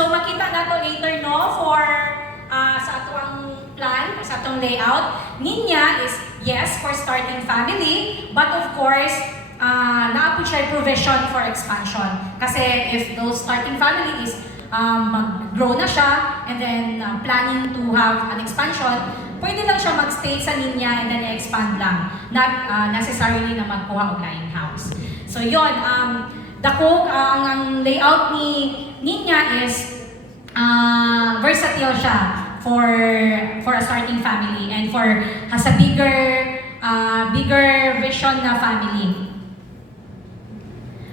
So makita nato later no for sa atong plan, sa atong layout. Ninya is yes for starting family, but of course naapod siya provision for expansion. Kasi if those starting family is mag-grow na siya and then planning to have an expansion, pwede lang siya magstay sa Ninya and then expand lang. Not necessarily na magkuha og lying house. So yon, dako ang layout ni Ninya is versatile siya for a starting family and has a bigger vision na family.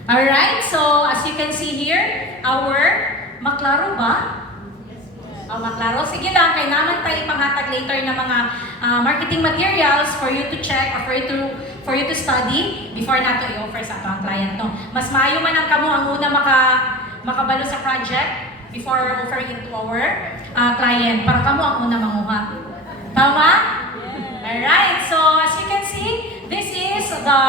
Alright, so as you can see here, maklaro ba? Maklaro. Sige lang, kay naman tayo panghatag later na mga marketing materials for you to check or for you to study before nato i-offer sa ato ang client. No? Mas maayo man ang kamo ang una makabalo sa project before offering it to our client para kamo ang una manguha. Tama? Yes. Alright, so as you can see, this is the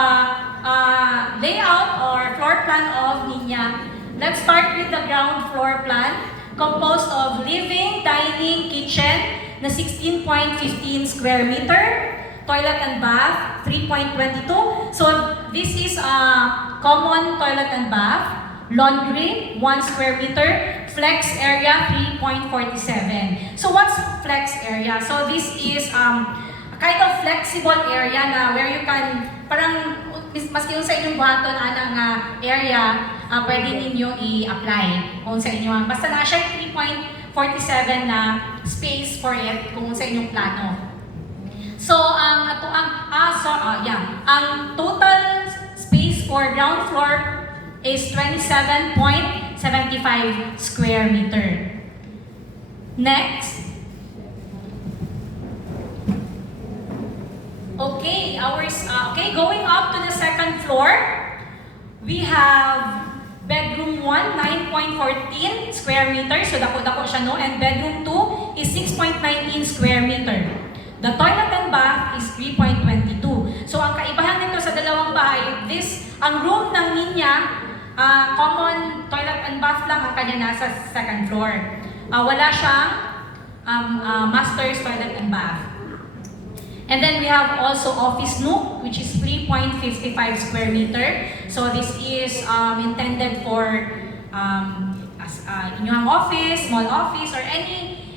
layout or floor plan of Ninya. Let's start with the ground floor plan, composed of living, dining, kitchen na 16.15 square meter, toilet and bath 3.22. So this is a common toilet and bath, laundry 1 square meter, flex area 3.47. So what's flex area? So this is a kind of flexible area na where you can parang maski yung sa inyong buhaton anang area pwede ninyo i-apply kung sa inyo. Basta na siya 3.47 na space for it kung sa inyong plano. So ang total space for ground floor is 27.75 square meter. Next. Okay, going up to the second floor, we have bedroom 1, 9.14 square meter. So dako-dako siya no. And bedroom 2 is 6.19 square meter. The toilet and bath is 3.22. So ang kaibahan nito sa dalawang bahay, ang room ng Ninya, common toilet and bath lang ang kanya nasa second floor. Wala siyang master's toilet and bath. And then we have also office nook, which is 3.55 square meter. So this is intended for inyong office, small office, or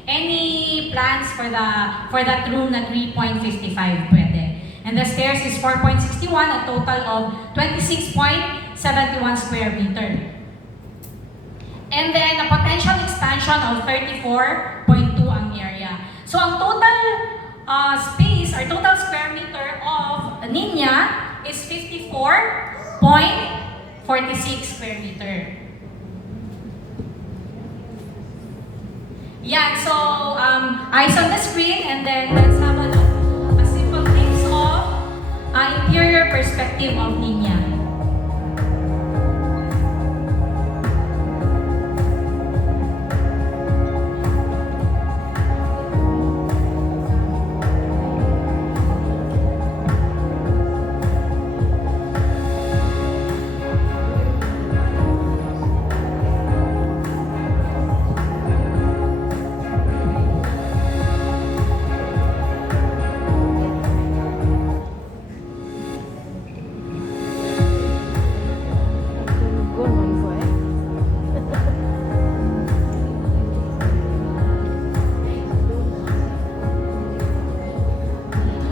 any plans for that room na 3.55 pwede. And the stairs is 4.61, a total of 26.71 square meter. And then a potential expansion of 34.2 ang area. So ang total space or total square meter of Ninya is 54.46 square meter. Yeah, so eyes on the screen and then let's have a simple glimpse of interior perspective of Ninya.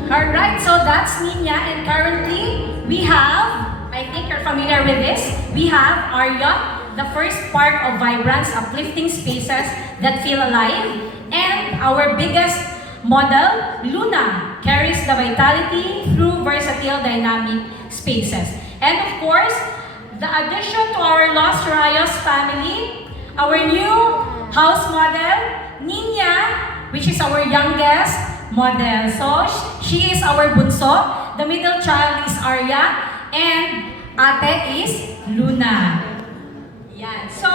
Alright, so that's Ninya, and currently we have, I think you're familiar with this, we have Arya, the first part of Vibrance, uplifting spaces that feel alive, and our biggest model, Luna, carries the vitality through versatile dynamic spaces. And of course, the addition to our Los Rayos family, our new house model, Ninya, which is our youngest model. So, she is our bunso. The middle child is Arya. And ate is Luna. Yan. So,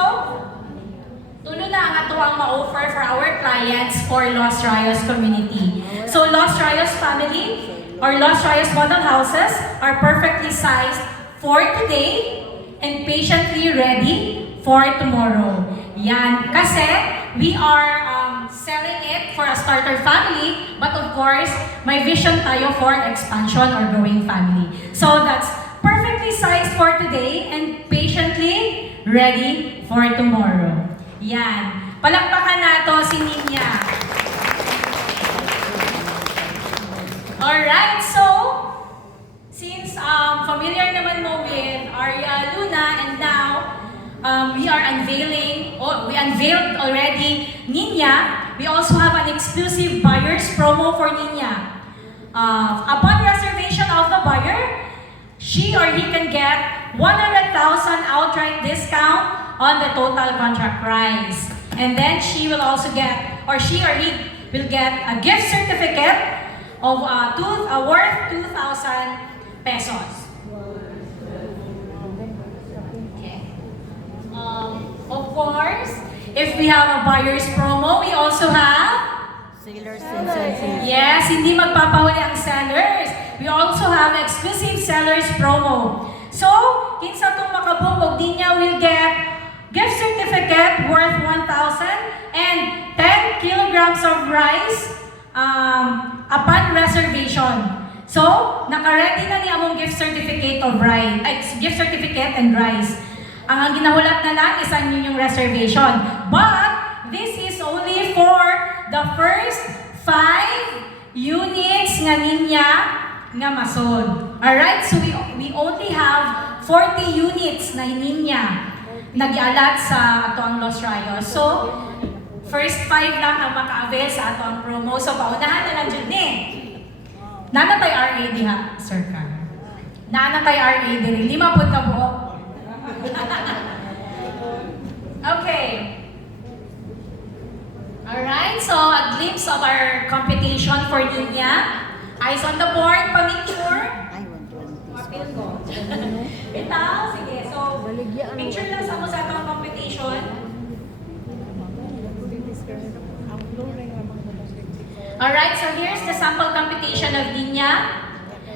tulo na ang ato ang ma-offer for our clients for Los Rayos community. So, Los Rayos family or Los Rayos model houses are perfectly sized for today and patiently ready for tomorrow. Yan. Kasi we are selling it for a starter family, but of course, may vision tayo for expansion or growing family. So that's perfectly sized for today and patiently ready for tomorrow. Yan. Palakpakan nato si Ninya. Alright, so since familiar naman mo with Arya Luna, and now we are unveiling, we unveiled already Ninya. We also have an exclusive buyer's promo for Ninya. Upon reservation of the buyer, she or he can get 100,000 outright discount on the total contract price. And then she will also get, or she or he will get a gift certificate of worth 2,000 pesos. Okay. Of course, if we have a buyer's promo, we also have Sailors and sellers. yes, hindi magpapahuli ang sellers. We also have exclusive sellers promo. So, kinsa itong makabukog, Ninya will get gift certificate worth 1,000 and 10 kilograms of rice upon reservation. So, naka-ready na ni among gift certificate of rice, gift certificate and rice. Ang ginahulat na lang is ang inyong reservation. But, this is only for the first 5 units nga Ninya nga masod. Alright, so we only have 40 units na Ninya nag-ialat sa ato ang Los Rayos. So, first 5 lang ang maka-avail sa ato ang promo. So, paunahan na lang dyan ni. Nanatay RA diha, Sir Carl. Nanatay RA diri. 5 po ka buok. Okay. Alright, so a glimpse of our competition for Ninya. Eyes on the board, pamicture. I want 20. Mapil ko. Bitaw, sige. So, picture lang sa mo sa atong competition. Alright, so here's the sample computation of Ninya.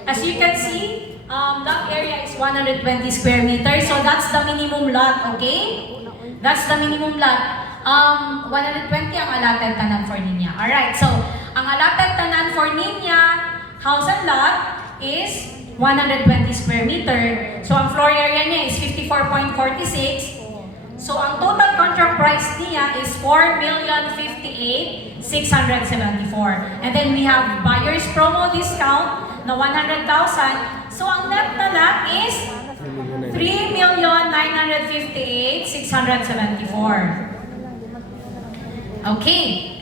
As you can see, lot area is 120 square meters. So that's the minimum lot, okay? That's the minimum lot. 120 ang allotted tanan for Ninya. Alright, so ang allotted tanan for Ninya house and lot is 120 square meter. So ang floor area niya is 54.46. So ang total contract price niya is 4,058,674. And then we have buyer's promo discount na 100,000. So ang net na lang is 3,958,674. Okay.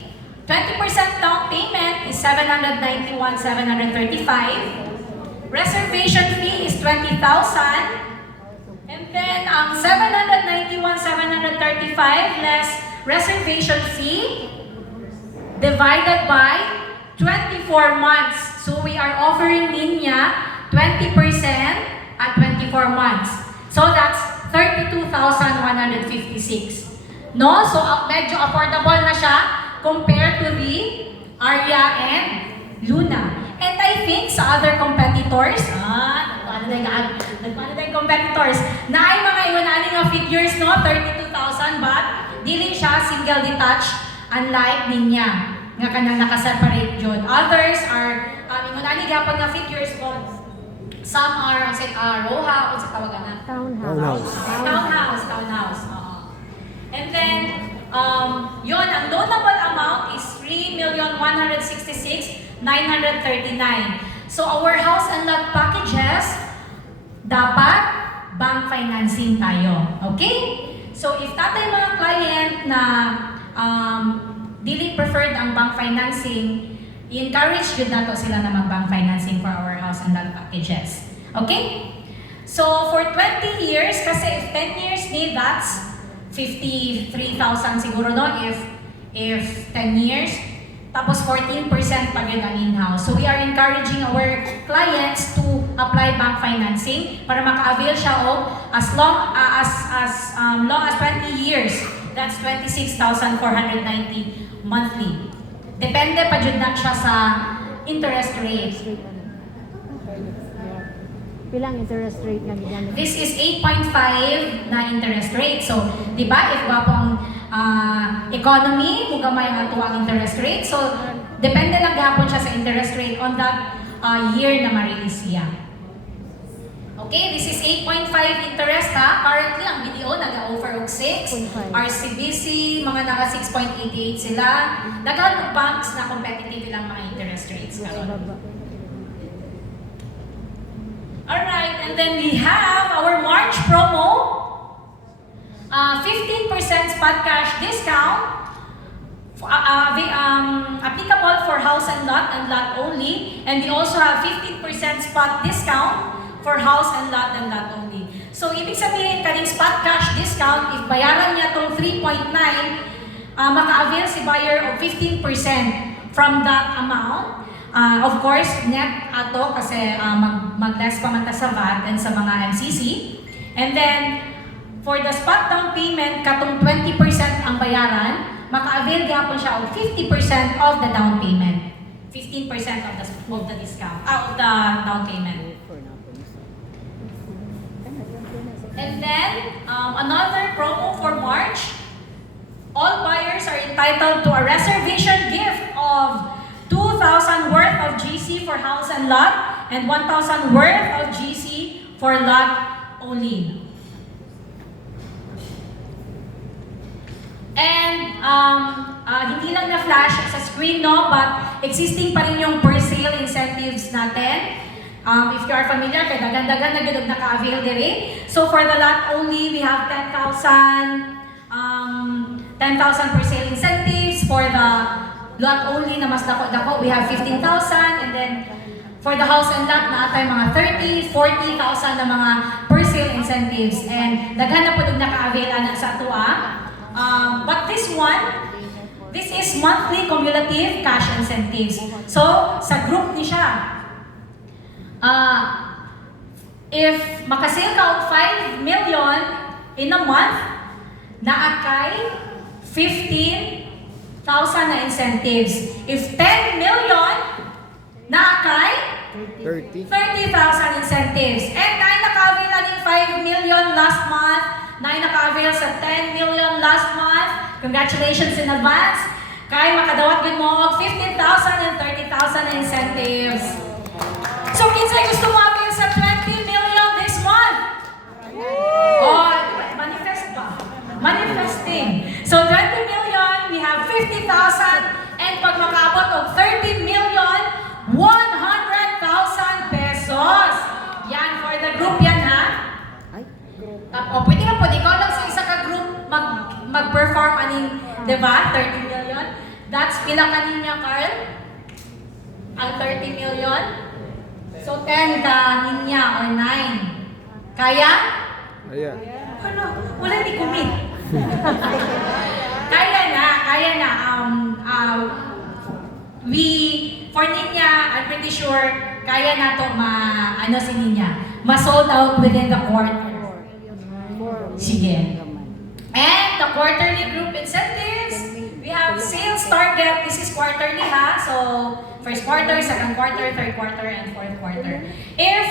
20% down payment is 791,735. Reservation fee is 20,000. And then ang 791,735 less reservation fee divided by 24 months. So we are offering Ninya 20% at 24 months. So that's 32,156. No? So medyo affordable na siya compared to the Arya and Luna. And I think sa other competitors, nagpaano na yung competitors, na ay mga iwanani nga figures, no? 32,000, but dili siya single detached, unlike Ninya, nga kanang nakaseparate yun. Others are, iwanani gapon nga figures, but some are, row house, sa tawagan na? Townhouse. And then, yun, ang loanable amount is 3,166,939. So our house and lot packages, dapat bank financing tayo. Okay? So if tatay mga client na dili preferred ang bank financing, i-encourage yun nato sila na mag-bank financing for our house and lot packages. Okay? So for 20 years, kasi if 10 years need, that's 53,000 siguro no, if 10 years. Tapos 14% pa yun ang in-house. So we are encouraging our clients to apply bank financing para maka-avail siya of as long as 20 years. That's 26,490 monthly. Depende pa jud na siya sa interest rate. Pilang interest rate na gigamit? This is 8.5 na interest rate. So, di ba, if wapo ang economy, kung gamay ang atuang interest rate. So, depende lang gahapon siya sa interest rate on that year na ma-release siya. Okay, this is 8.5 interest ha. Currently, ang BDO nag-offer og 6. 6.5. RCBC, mga naka 6.88 sila. Daghang banks na competitive ilang mga interest rates karon. Alright, and then we have our March promo. 15% spot cash discount. Applicable for house and lot only. And we also have 15% spot discount for house and lot only. So, ibig sabihin, kaning spot cash discount, if bayaran niya itong 3.9, maka-avail si buyer of 15% from that amount. Of course, net ato kasi mag-less pa man ta sa VAT and sa mga MCC. And then, for the spot down payment, katong 20% ang bayaran, maka-avail gapon siya of 50% of the down payment. 15% of the discount, of the down payment. And then, another promo for March, all buyers are entitled to a reservation gift of 2,000 worth of GC for house and lot, and 1,000 worth of GC for lot only. And hindi lang na-flash sa screen, no, but existing pa rin yung per sale incentives natin. If you are familiar, kaya dagan-dagan na gano'n naka-avail diri. So for the lot only, we have 10,000 per sale incentives. For the lot only na mas dako-dako, we have 15,000. And then for the house and lot, na atay mga 30, 40,000 na mga per sale incentives. And daghan na po nung naka-avail na sa atua. But this is monthly cumulative cash incentives. So, sa group ni siya, if makasale ka og 5 million in a month, naakay 15,000 na incentives. If 10 million, naakay 30,000 incentives. And nai naka-avail ng 5 million last month, nai naka-avail sa 10 million last month. Congratulations in advance. Kay makadawat gud mo og 15,000 and 30,000 incentives. So, kinsay gusto mo avail sa 20 million this month? Oh, manifest ba? Manifesting. So, 20 million, we have 50,000, and pag makaabot og 30 million, 100,000 pesos. Yan, for the group yan, ha? O, pwede na po, ikaw lang sa isa ka group mag-perform aning, di ba? 30 million. That's pila kaninya, Carl? Ang 30 million? So, 10 ka ninya or 9. Kaya? Kaya. Ano? Wala di commit. Kaya na. For Ninya, I'm pretty sure, kaya na to si Ninya, ma-sold out within the quarter. Sige. And the quarterly group incentives, we have sales target. This is quarterly, ha? So, first quarter, second quarter, third quarter, and fourth quarter. If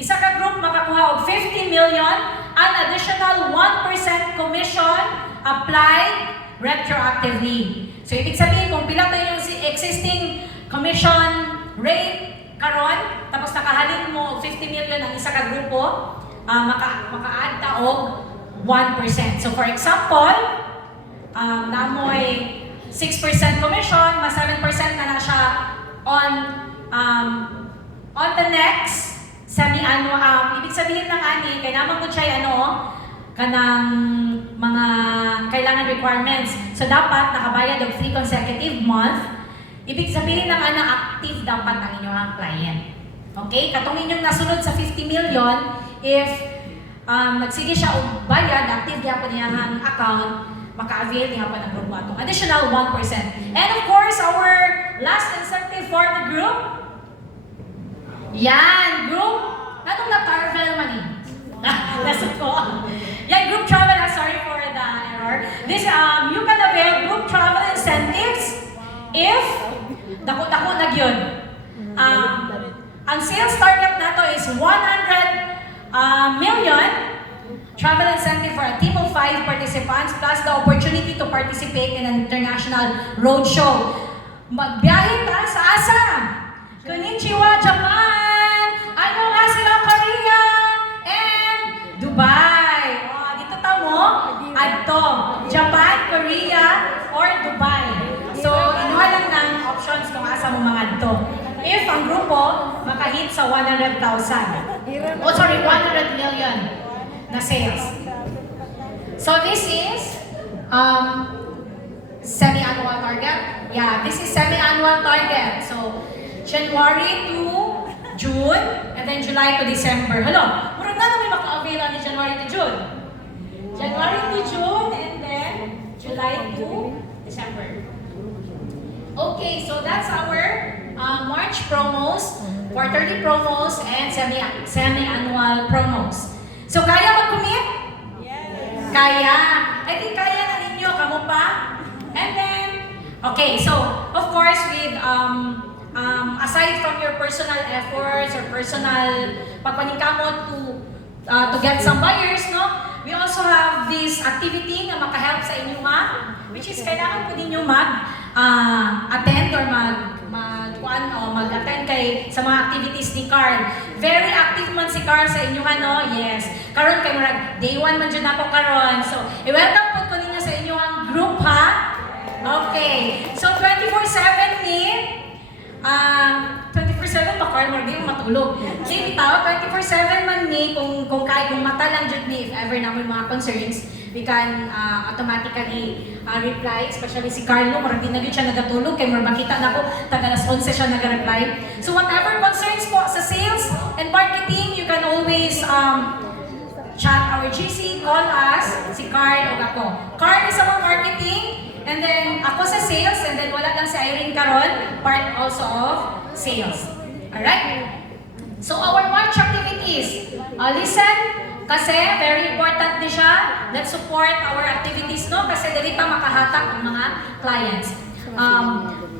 isa ka group makakuha og 50 million, an additional 1% commission applied retroactively. So, ibig sabihin, kung pila tayo yung existing commission rate karon, tapos nakahalin mo og 50 million ang isa ka grupo, maka-add ta og 1%. So, for example, namoy 6% commission, mas 7% na siya on the next semi-annual. Ibig sabihin ng ani, kaya naman ko siya kanang mga kailangan requirements. So, dapat nakabayad og 3 consecutive month. Ibig sabihin ng active dapat ang inyong client. Okay? Katong inyong nasunod sa 50 million, if nagsige siya og bayad, active gyapon niya ang account, maka-avail niya pa ng grupo atong additional 1%. And of course, our last incentive for the group, yan, group, anong na-travel man eh? Nasa ko. Yan, group travel, sorry for the error. This, you can avail group travel incentives if, dako-dako na yun. Ang sales target nato is 100 million travel incentive for a team of 5 participants plus the opportunity to participate in an international roadshow. Magbiyahe ta sa asa? Konnichiwa, Japan! Annyeonghaseyo, Korea! And Dubai! Oh, dito tamo, adto. Japan, Korea, or Dubai. So, inuha lang ng options kung asa mo mga adto. If ang grupo makahit sa 100,000. Oh, sorry, 100 million na sales. So, this is semi-annual target. Yeah, this is semi-annual target. So, January to June, and then July to December. Hello, murag na may maka-avail ni January to June. January to June, and then July to December. Okay, so that's our March promos, quarterly promos, and semi-annual promos. So, kaya mag-commit? Yes. Kaya. I think kaya na ninyo. Kamo pa? And then, okay, so, of course, with, aside from your personal efforts or personal pagpaningkamot to get some buyers, no? We also have this activity na makahelp sa inyo, which is kailangan po ninyo attend or mag-attend kay sa mga activities ni Carl. Very active man si Carl sa inyo, no? Yes. Karon kay murag day 1 man dyan ako karon. So, i-welcome po ko ninyo sa inyo ang group, ha? Okay. So, 24/7 ni 24/7 pa Carl, di mo matulog. Di bitaw 24/7 man ni kung mata lang jud ni if ever naman mga concerns, we can automatically reply, especially si Carlo, marang di na gyud siya nagatulog kay mura makita na ko taga alas 11 siya naga-reply. So whatever concerns po sa sales and marketing, you can always chat our GC, call us, si Carl o ako. Carl is our marketing, and then ako sa sales, and then wala lang si Irene karon, part also of sales. Alright? So our March activities, listen, kasi very important din siya. Let's support our activities, no? Kasi dili pa makahatag ang mga clients.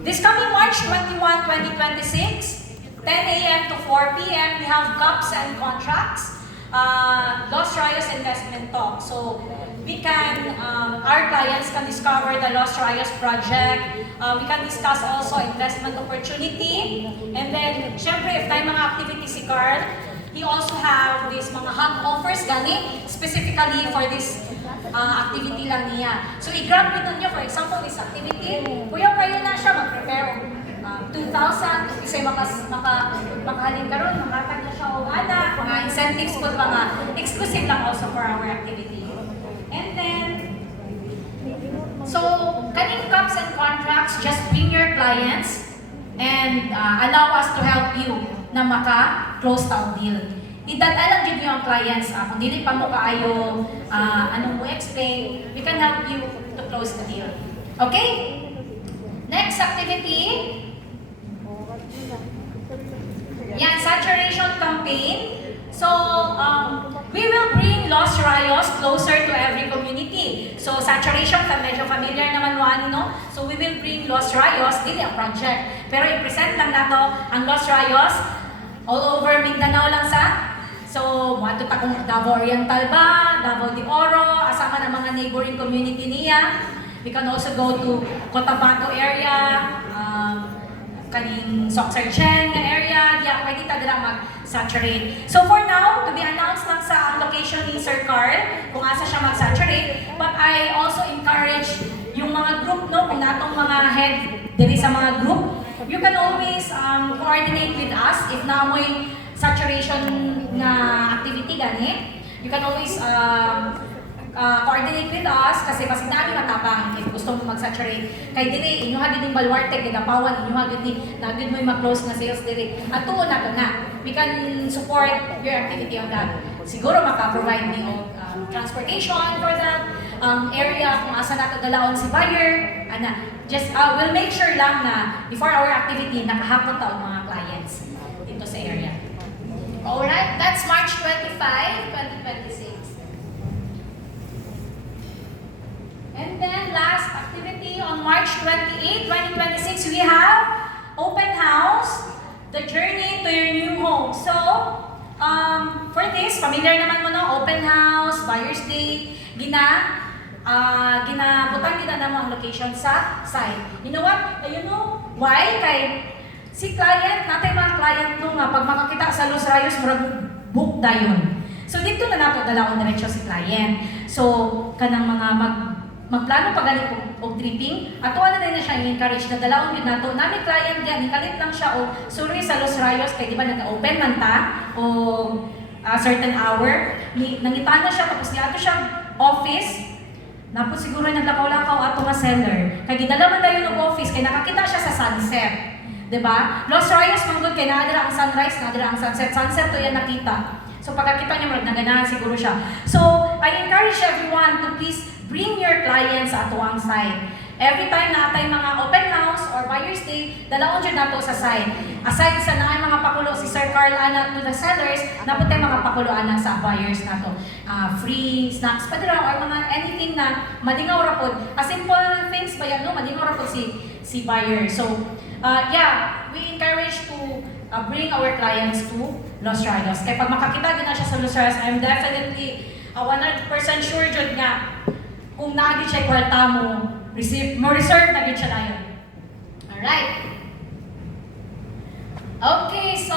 This coming March 21, 2026, 10 a.m. to 4 p.m., we have cups and contracts. Los Rayos Investment Talk. So, we can, our clients can discover the Los Rayos project. We can discuss also investment opportunity. And then, syempre, if tayo mga activities si Carl, he also have this mga hot offers gani, specifically for this activity lang niya. So, i-grab nito nyo, for example, this activity. Kuya, kayo na siya mag-prepare 2,000, kasi makahalin karon, makatag na siya o mga incentives po, mga exclusive lang also for our activity. And then, so, kaning cups and contracts, just bring your clients and allow us to help you na maka-close down deal. Idadalang din yung clients, kung dili pa mo kaayo, anong mo explain, we can help you to close the deal. Okay? Next activity, yan, saturation campaign. So, we will bring Los Rayos closer to every community. So, saturation, medyo familiar naman one, no? So, we will bring Los Rayos, dili ang project. Pero i-present lang nato ang Los Rayos all over Mindanao lang sa. So, mato ta kung Davao Oriental ba, Davao de Oro, asama ng mga neighboring community niya. We can also go to Cotabato area, kaning Soxargen area, diya pwede ta dira mag-saturate. So for now, to be announced lang sa location ni Sir Carl, kung asa siya mag-saturate, but I also encourage yung mga group, no, kung natong mga head diri sa mga group, you can always coordinate with us if naamoy saturation na activity gani. You can always coordinate with us kasi mas dami matapang if gusto mo mag-saturate. Kay dili, inyo hagid yung baluarte, kay dapawan, inyo hagid ni, nagid mo yung ma-close na sales dili. At tuon na to na, we can support your activity on that. Siguro maka-provide ni transportation for that area, kung asa nato dalaon si buyer. Just, we'll make sure lang na before our activity, nakahapon taon mga clients dito sa area. Alright, that's March 25, 2026. And then last activity on March 28, 2026, we have open house, the journey to your new home. So, For this, familiar naman mo no, open house, buyer's day, ginabutan gina na mo ang location sa site. You know what? You know why? Kay si client, natin mga client no nga, pag makakita sa Los Rayos, murag book dayon. So dito na nato dalawon diretso si client. So kanang mga magplano pa ganit og tripping, ato na din na siya encourage na dalawon gyud nato. Nami client diyan, nikalit lang siya og sorry sa Los Rayos kay di ba nag-open man ta o certain hour. Nangita na siya tapos niadto siya office. Napod siguro naglakaw-lakaw ato nga seller. Kay gidala man dayon og office kay nakakita siya sa sunset. 'Di ba? Los Rayos manggod kay naa dira ang sunrise, naa dira ang sunset. Sunset to yan nakita. So pagkakita niya murag naganahan siguro siya. So I encourage everyone to please bring your clients sa ato ang site. Every time na atay mga open house or buyer's day, dalawon jud nato sa site. Aside sa naay mga pakulo si Sir Carl ana to the sellers, naputay mga pakulo ana sa buyers nato. Free snacks pa dira or mga anything na madingaw ra pod. A simple things ba yan no, madingaw ra pod si buyer. So yeah, we encourage to bring our clients to Los Rayos. Kaya pag makakita din na siya sa Los Rayos, I'm definitely 100% sure jud nga kung naagit siya kwarta mo, reserve na gid siya na yun. Alright. Okay, so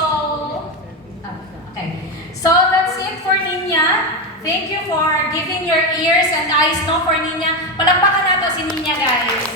that's it for Ninya. Thank you for giving your ears and eyes no for Ninya. Palakpakan nato si Ninya, guys.